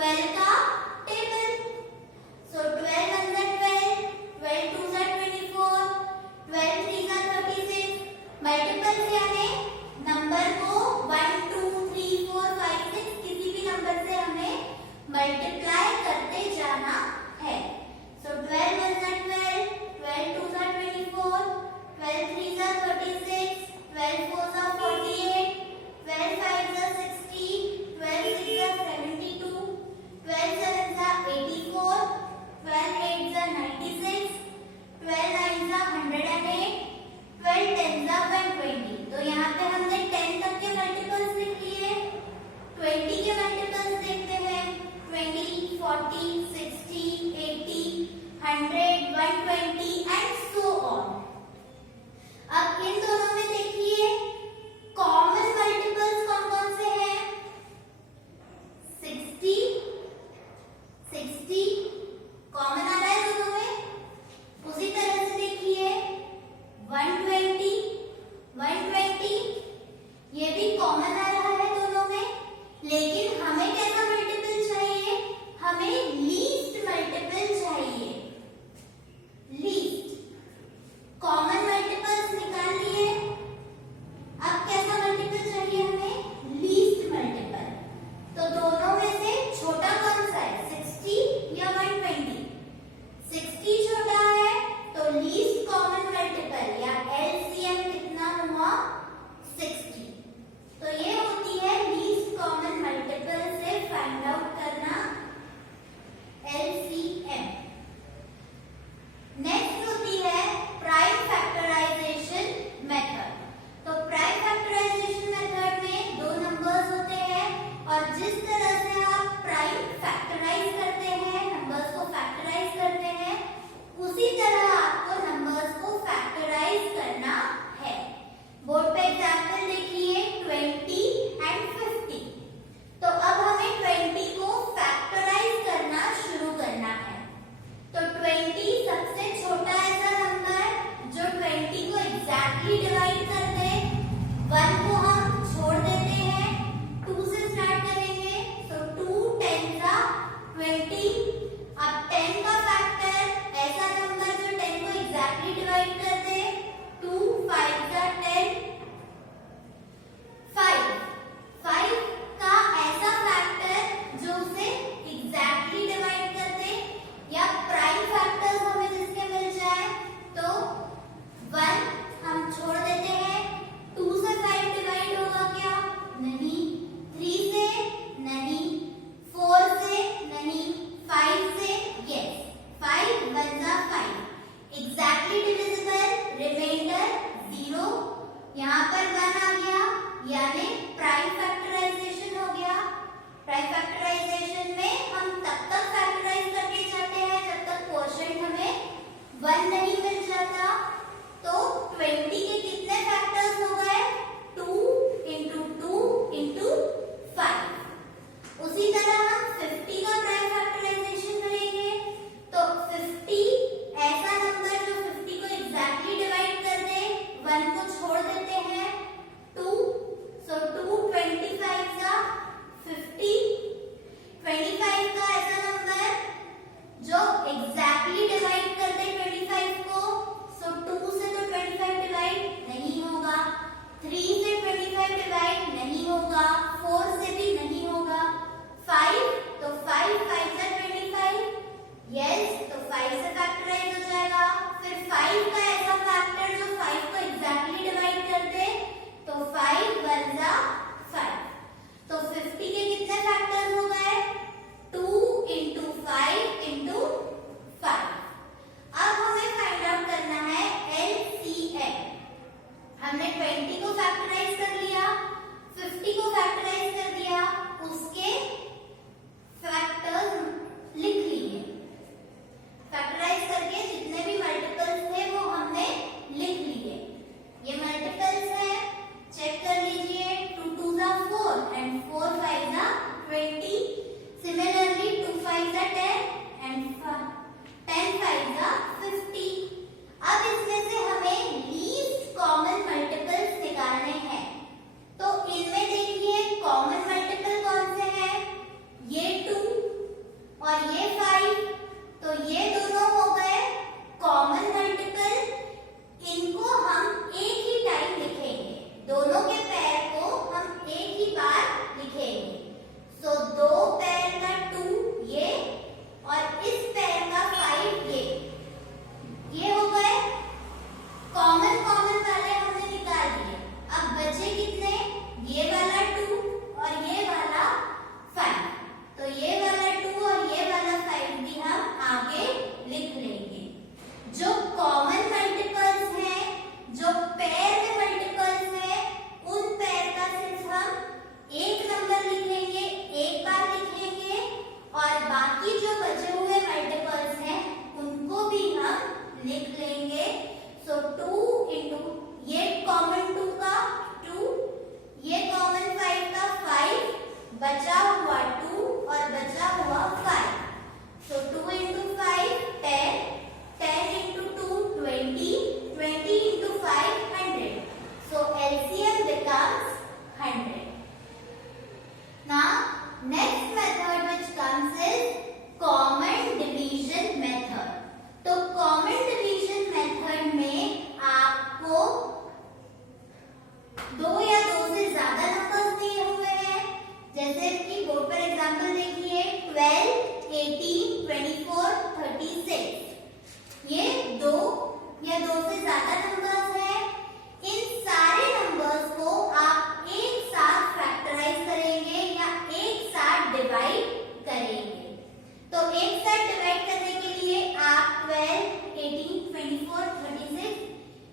12 का टेबल। सो 12 1 जा 12, 12 2 जा 24, 12 3 जा 36। मल्टीपल से हमें नंबर को 1 2 3 4 5 6 किसी भी नंबर से हमें मल्टीप्लाई करते जाना है। सो 12 1 जा 12, 12 2 जा 24, 12 3 जा 36, 12 4 जा 48, 12 5 जा 60, 12 6 जा 72, 12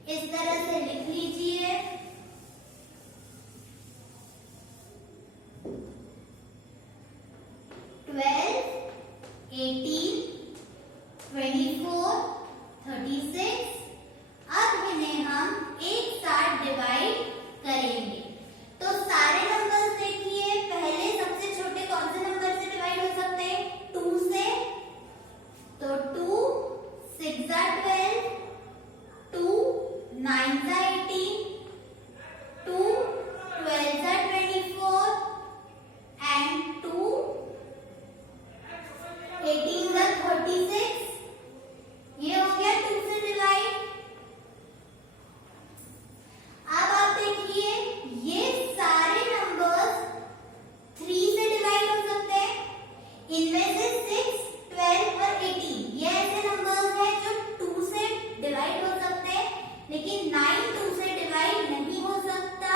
इस तरह से लिख लीजिए। अब इन्हें हम एक साथ डिवाइड करेंगे। तो सारे नंबर्स देखिए, पहले सबसे छोटे कौन से नंबर से डिवाइड हो सकते हैं? 2 से। तो 2 6 12, 2 9 18, 2 12 24 and 2 18 36। ये हो गया 2 से डिवाइड। अब आप देखिए, ये सारे नंबर्स 3 से डिवाइड हो सकते हैं। इनमें से 6, 12 और 18 ये ऐसे नंबर्स हैं जो 2 से डिवाइड हो सकते हैं, लेकिन 9 2 से डिवाइड नहीं हो सकता।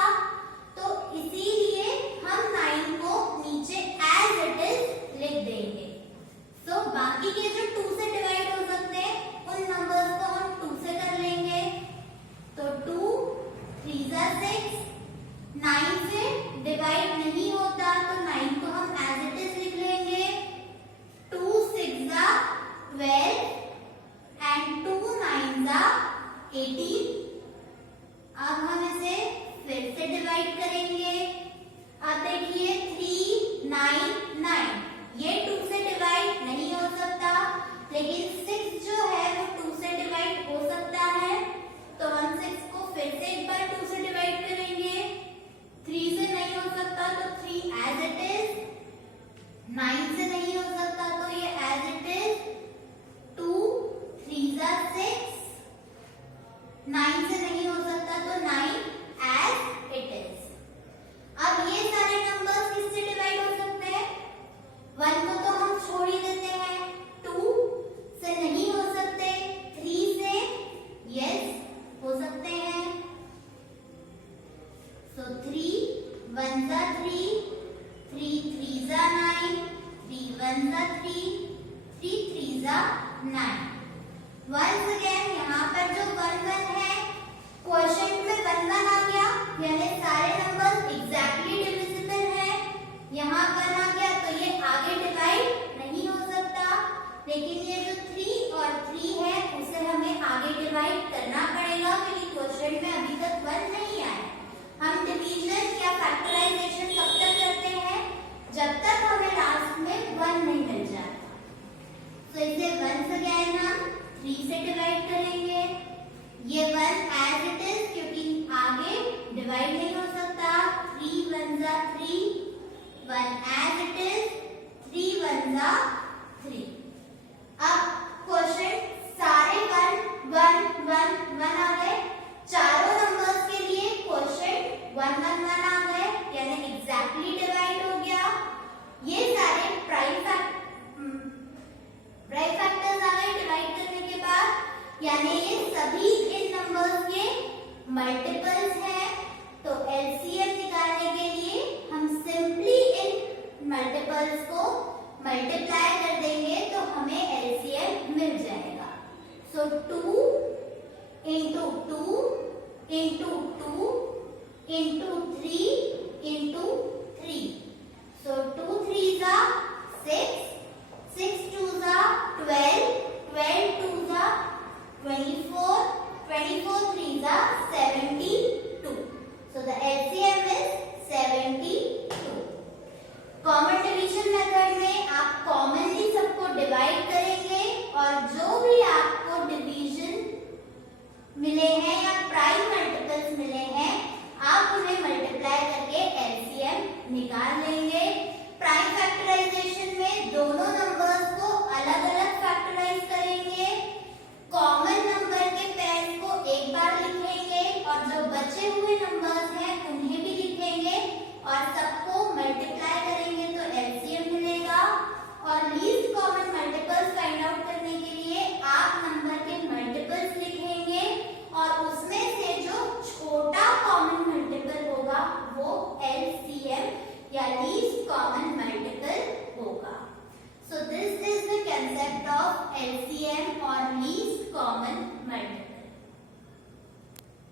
तो इसीलिए हम 9 को नीचे एज इट इज लिख देंगे। तो बाकी के जो 2 से डिवाइड हो सकते हैं उन नंबर्स को हम 2 से कर लेंगे। तो 2 3 6, 9 से डिवाइड नहीं होता तो 9 को हम एज इट इज लिख लेंगे। 2 6 12 and 2 9 18। अब हम इसे फिर से डिवाइड करेंगे। अब देखिए 3 9 9 ये 2 से डिवाइड नहीं हो सकता, लेकिन 6 जो है वो 2 से डिवाइड हो सकता है। तो हम 6 को फिर से एक बार 2 से डिवाइड करेंगे। 3 से नहीं हो सकता तो 3 एज इट इज। 9 से नहीं हो सकता तो ये एज इट इज। 2 3 6, 9 से नहीं हो सकता तो 9 एज इट इज। अब ये सारे नंबर्स किससे डिवाइड हो सकते हैं? 1 को तो हम छोड़ ही देते हैं। 2 से नहीं हो सकते, 3 से यस हो सकते हैं। So 3 1 3, 3 3 9, 3 1 3, 3 3 9। Once again यहाँ पर जो 1 1 है, क्वोशिएंट में 1 1 आ गया, यानी सारे नंबर्स एग्जैक्टली डिविजिबल हैं। यहाँ 1 आ गया तो ये आगे डिवाइड नहीं हो सकता, लेकिन ये जो 3 और 3 है उसे हमें आगे डिवाइड करना पड़ेगा, क्योंकि क्वोशिएंट में अभी तक 1 नहीं आया। हम डिवीजन या फैक्टराइजेशन कब तक करते हैं? जब तक हमें लास्ट में 1 नहीं मिल जाता। तो इसे 1 अगेन हम 3 से डिवाइड करेंगे। ये 1 एज इट इज, क्योंकि आगे डिवाइड नहीं हो सकता। 3 1 3, 1 एज इट इज। 3 1 3। अब क्वोशिएंट सारे 1 1 1 1 आ गए। चारों नंबर्स के लिए क्वोशिएंट 1 1 1 आ गए, यानी एग्जैक्टली डिवाइड हो गया। ये सारे प्राइम फैक्टर्स आ गए डिवाइड करने के बाद, यानी ये सभी इन नंबर्स के मल्टीपल्स हैं। तो एलसीएम निकालने के लिए हम सिंपली इन मल्टीपल्स को मल्टीप्लाई कर देंगे तो हमें एलसीएम मिल जाएगा। सो 2 into 2 into 2 into 3 into 3। So 2 3s are 6, 6 2s are 12, 12 2s are 24, 24 3s are 72। So the LCM is 72। Common division method में आप कॉमनली सबको डिवाइड करेंगे और जो भी आपको डिवीजन मिले हैं या प्राइम मल्टीपल्स मिले हैं, आप उन्हें मल्टीप्लाई करके एलसीएम निकाल लेंगे। प्राइम फैक्टराइजेशन में दोनों नंबर्स को अलग अलग फैक्टराइज करेंगे। कॉमन नंबर के पेयर्स को एक बार लिखेंगे और जो बचे हुए नंबर्स हैं उन्हें भी लिखेंगे और सबको मल्टीप्लाई करेंगे तो एलसीएम मिलेगा। और least common multiples find out करने के लिए आप नंबर के मल्टीपल्स लिखेंगे और उसमें से जो छोटा कॉमन मल्टीपल होगा वो एलसीएम या लीस्ट कॉमन मल्टीपल होगा। So this is the concept of LCM